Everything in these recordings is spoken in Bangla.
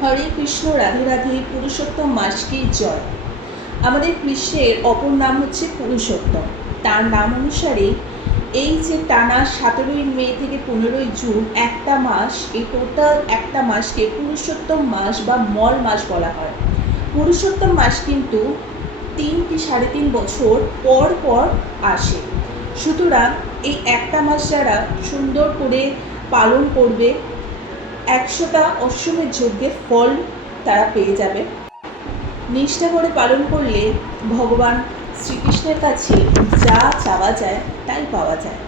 হরে কৃষ্ণ, রাধে রাধে। পুরুষোত্তম মাস কি জয়। আমাদের কৃষ্ণের অপর নাম হচ্ছে পুরুষোত্তম। তার নাম অনুসারে এই যে টানা 17ই মে থেকে 15ই জুন একটা মাস, এই টোটাল একটা মাসকে পুরুষোত্তম মাস বা মল মাস বলা হয়। পুরুষোত্তম মাস কিন্তু 3 কি 3.5 বছর পর পর আসে। সুতরাং এই একটা মাস যারা সুন্দর করে পালন করবে 100টা অশ্বমেধ যজ্ঞের ফল তারা পেয়ে যাবে। নিষ্ঠা করে পালন করলে ভগবান শ্রীকৃষ্ণের কাছে যা চাওয়া যায় তাই পাওয়া যায়।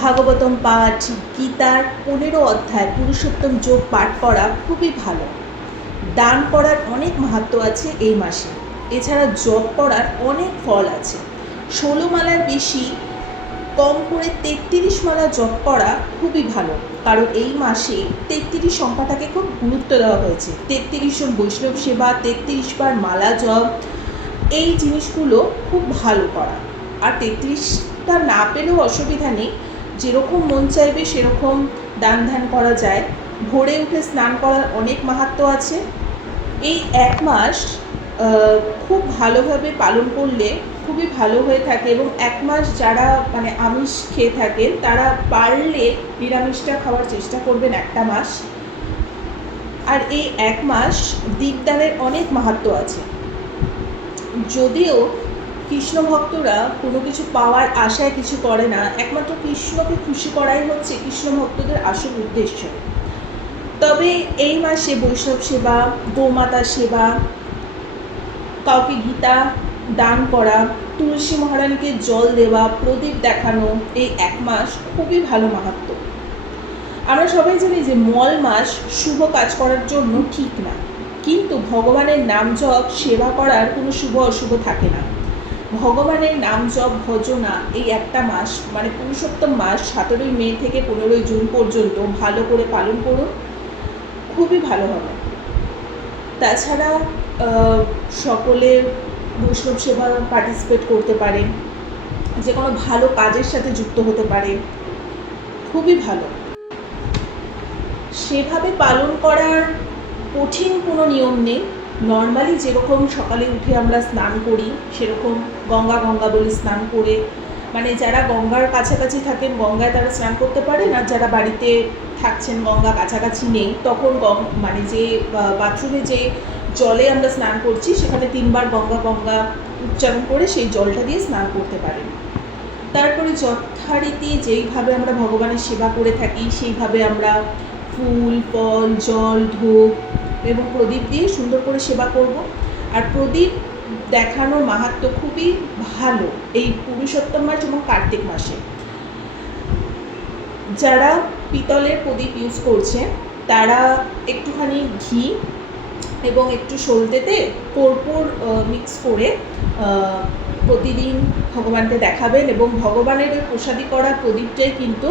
ভাগবতম পাঠ, গীতার 15 অধ্যায় পুরুষোত্তম যোগ পাঠ করা খুবই ভালো। দান করার অনেক মাহাত্ম্য আছে এই মাসে। এছাড়া জপ করার অনেক ফল আছে। 16 মালার বেশি কম করে 33 মালা জপ করা খুবই ভালো, কারণ এই মাসে 33 সংখ্যাটাকে খুব গুরুত্ব দেওয়া হয়েছে। 33 জন বৈষ্ণব সেবা, 33 বার মালা জপ, এই জিনিসগুলো খুব ভালো করা। আর 33টা না পেলেও অসুবিধা নেই, যেরকম মন চাইবে সেরকম দান ধ্যান করা যায়। ভোরে উঠে স্নান করার অনেক মাহাত্ম্য আছে। এই এক মাস খুব ভালোভাবে পালন করলে খুবই ভালো হয়ে থাকে, এবং এক মাস যারা আমিষ খেয়ে থাকেন তারা পারলে নিরামিষটা খাওয়ার চেষ্টা করবেন একটা মাস। আর এই এক মাস দীপদানের অনেক মাহাত্ম্য আছে। যদিও কৃষ্ণ ভক্তরা কোনো কিছু পাওয়ার আশায় কিছু করে না, একমাত্র কৃষ্ণকে খুশি করাই হচ্ছে কৃষ্ণ ভক্তদের আসল উদ্দেশ্য। তবে এই মাসে বৈষ্ণব সেবা, গোমাতা সেবা, কাউকে গীতা দান করা, তুলসী মহারানীকে জল দেওয়া, প্রদীপ দেখানো, এই এক মাস খুবই ভালো মাহাত্ম্য। আমরা সবাই জানি যে মল মাস শুভ কাজ করার জন্য ঠিক না, কিন্তু ভগবানের নাম জপ সেবা করার কোনো শুভ অশুভ থাকে না। ভগবানের নাম জপ ভজনা এই একটা মাস পুরুষোত্তম মাস 17ই মে থেকে 15ই জুন পর্যন্ত ভালো করে পালন করুন, খুবই ভালো হবে। তাছাড়া সকলে বৈষ্ণব সেবা পার্টিসিপেট করতে পারে, যে কোনো ভালো কাজের সাথে যুক্ত হতে পারে, খুবই ভালো। সেভাবে পালন করার কঠিন কোনো নিয়ম নেই। নর্মালি যেরকম সকালে উঠে আমরা স্নান করি সেরকম গঙ্গা গঙ্গা বলে স্নান করে, যারা গঙ্গার কাছাকাছি থাকেন গঙ্গায় তারা স্নান করতে পারেন, আর যারা বাড়িতে থাকছেন গঙ্গা কাছাকাছি নেই তখন যে বাথরুমে যে জলে আমরা স্নান করছি সেখানে 3 বার গঙ্গা গঙ্গা উচ্চারণ করে সেই জলটা দিয়ে স্নান করতে পারেন। তারপরে যথারীতি যেইভাবে আমরা ভগবানের সেবা করে থাকি সেইভাবে আমরা ফুল, ফল, জল, ধূপ এবং প্রদীপ দিয়ে সুন্দর করে সেবা করব। আর প্রদীপ দেখানোর মাহাত্ম্য খুবই ভালো এই পুরুষোত্তম মাস এবং কার্তিক মাসে। যারা পিতলের প্রদীপ ইউজ করছে তারা একটুখানি ঘি এবং একটু সলতেতে কর্পূর মিক্স করে প্রতিদিন ভগবানকে দেখাবেন, এবং ভগবানের ওই প্রসাদী করা প্রদীপটাই কিন্তু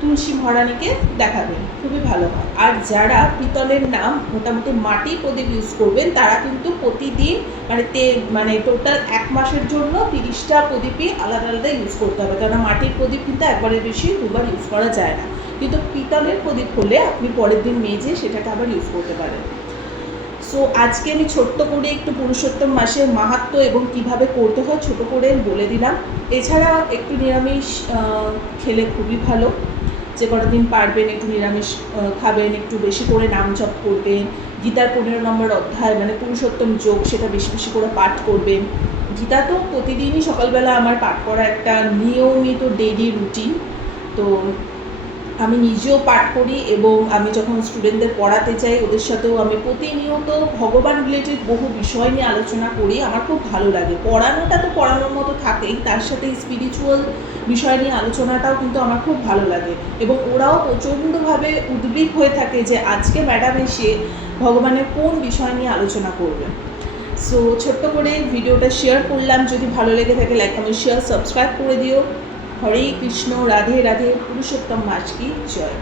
তুলসী মহারানীকে দেখাবেন, খুবই ভালো হয়। আর যারা পিতলের নাম মোটামুটি মাটির প্রদীপ ইউজ করবেন তারা কিন্তু প্রতিদিন টোটাল এক মাসের জন্য 30টা প্রদীপই আলাদা আলাদা ইউজ করতে হবে, কারণ মাটির প্রদীপ কিন্তু একবারের বেশি 2বার ইউজ করা যায় না। কিন্তু পিতলের প্রদীপ হলে আপনি পরের দিন মেজে সেটাকে আবার ইউজ করতে পারেন। সো আজকে আমি ছোট্ট করে একটু পুরুষোত্তম মাসের মাহাত্ম্য এবং কিভাবে করতে হয় ছোট করে বলে দিলাম। এছাড়া একটু নিরামিষ খেলে খুবই ভালো, যে কটা দিন পারবেন একটু নিরামিষ খাবেন, একটু বেশি করে নাম জপ করবেন, গীতার 15 নম্বর অধ্যায় পুরুষোত্তম যোগ সেটা বেশি বেশি করে পাঠ করবেন। গীতা তো প্রতিদিনই সকালবেলা আমার পাঠ করা একটা নিয়মিত ডেইলি রুটিন। তো আমি নিজেও পাঠ করি, এবং আমি যখন স্টুডেন্টদের পড়াতে চাই ওদের সাথেও আমি প্রতিনিয়ত ভগবান রিলেটেড বহু বিষয় নিয়ে আলোচনা করি। আমার খুব ভালো লাগে। পড়ানোটা তো পড়ানোর মতো থাকেই, তার সাথে স্পিরিচুয়াল বিষয় নিয়ে আলোচনাটাও কিন্তু আমার খুব ভালো লাগে, এবং ওরাও প্রচণ্ডভাবে উদ্গ্রীব হয়ে থাকে যে আজকে ম্যাডাম এসে ভগবানের কোন বিষয় নিয়ে আলোচনা করবে। সো ছোট্ট করে ভিডিওটা শেয়ার করলাম। যদি ভালো লেগে থাকে লাইক, কমেন্ট, শেয়ার, সাবস্ক্রাইব করে দিও। হরে কৃষ্ণ, রাধে রাধে। পুরুষোত্তম মাস কি জয়।